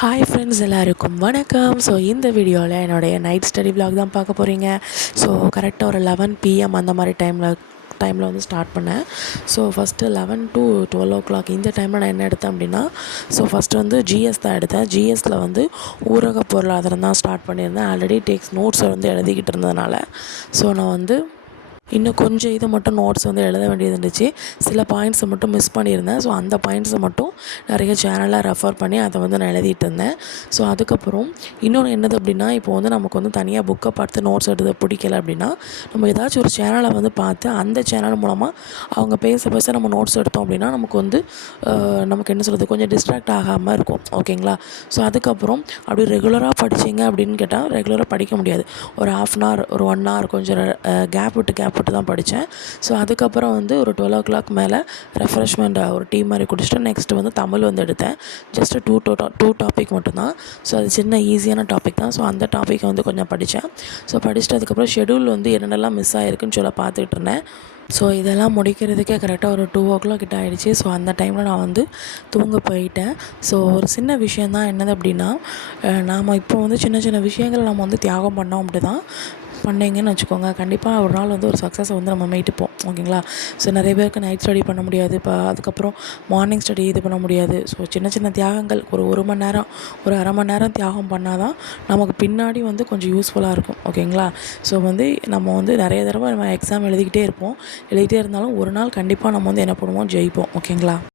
Hi friends எல்லாருக்கும் வணக்கம். So இந்த வீடியோவில் என்னுடைய நைட் ஸ்டடி vlog தான் பார்க்க போகிறீங்க. ஸோ கரெக்டாக ஒரு 11 PM அந்த மாதிரி டைமில் வந்து ஸ்டார்ட் பண்ணேன். ஸோ ஃபஸ்ட்டு 11 to 12 இந்த டைமில் நான் என்ன எடுத்தேன் அப்படின்னா, ஸோ ஃபஸ்ட்டு வந்து ஜிஎஸ் தான் எடுத்தேன். ஜிஎஸ்சில் வந்து ஊரக பொருளாதாரம் தான் ஸ்டார்ட் பண்ணியிருந்தேன். ஆல்ரெடி டேக்ஸ் நோட்ஸை வந்து எழுதிக்கிட்டு இருந்ததுனால ஸோ நான் வந்து இன்னும் கொஞ்சம் இதை மட்டும் நோட்ஸ் வந்து எழுத வேண்டியது இருந்துச்சு. சில பாயிண்ட்ஸை மட்டும் மிஸ் பண்ணியிருந்தேன். ஸோ அந்த பாயிண்ட்ஸை மட்டும் நிறைய சேனலில் ரெஃபர் பண்ணி அதை வந்து நான் எழுதிட்டு இருந்தேன். ஸோ அதுக்கப்புறம் இன்னொன்று என்னது அப்படின்னா, இப்போ வந்து நமக்கு வந்து தனியாக புக்கை பார்த்து நோட்ஸ் எடுத்து பிடிக்கல அப்படின்னா, நம்ம ஏதாச்சும் ஒரு சேனலை வந்து பார்த்து அந்த சேனல் மூலமாக அவங்க பேச நம்ம நோட்ஸ் எடுத்தோம் அப்படின்னா நமக்கு வந்து நமக்கு என்ன சொல்கிறது, கொஞ்சம் டிஸ்ட்ராக்ட் ஆகாமல் இருக்கும். ஓகேங்களா? ஸோ அதுக்கப்புறம் அப்படி ரெகுலராக படிச்சிங்க அப்படின்னு கேட்டால் ரெகுலராக படிக்க முடியாது. ஒரு 1/2 hour ஒரு 1 hour கொஞ்சம் கேப் விட்டு தான் படித்தேன். ஸோ அதுக்கப்புறம் வந்து ஒரு 12 மேலே ரெஃப்ரெஷ்மெண்ட் ஒரு டீ மாதிரி குடிச்சிட்டு நெக்ஸ்ட்டு வந்து தமிழ் வந்து எடுத்தேன். ஜஸ்ட்டு டூ டாபிக் மட்டும்தான். ஸோ அது சின்ன ஈஸியான டாபிக் தான். ஸோ அந்த டாப்பிக்கை வந்து கொஞ்சம் படித்தேன். ஸோ படிச்சுட்டு அதுக்கப்புறம் ஷெடியூல் வந்து என்னென்னலாம் மிஸ் ஆகிருக்குன்னு சொல்ல பார்த்துக்கிட்டு இருந்தேன். ஸோ இதெல்லாம் முடிக்கிறதுக்கே கரெக்டாக ஒரு 2 கிட்ட ஆகிடுச்சு. ஸோ அந்த டைமில் நான் வந்து தூங்க போயிட்டேன். ஸோ ஒரு சின்ன விஷயந்தான் என்னது அப்படின்னா, நாம் இப்போ வந்து சின்ன சின்ன விஷயங்கள் நம்ம வந்து தியாகம் பண்ணோம் அப்படி தான் பண்ணீங்கன்னு வச்சுக்கோங்க, கண்டிப்பாக ஒரு நாள் வந்து ஒரு சக்ஸஸை வந்து நம்ம மீட்டுப்போம். ஓகேங்களா? ஸோ நிறைய பேருக்கு நைட் ஸ்டடி பண்ண முடியாது. இப்போ அதுக்கப்புறம் மார்னிங் ஸ்டடி இது பண்ண முடியாது. ஸோ சின்ன சின்ன தியாகங்கள் ஒரு மணி நேரம் ஒரு அரை மணி நேரம் தியாகம் பண்ணால் தான் நமக்கு பின்னாடி வந்து கொஞ்சம் யூஸ்ஃபுல்லாக இருக்கும். ஓகேங்களா? ஸோ வந்து நம்ம வந்து நிறைய தடவை நம்ம எக்ஸாம் எழுதிக்கிட்டே இருந்தாலும் ஒரு நாள் கண்டிப்பாக நம்ம வந்து என்ன பண்ணுவோம், ஜெயிப்போம். ஓகேங்களா?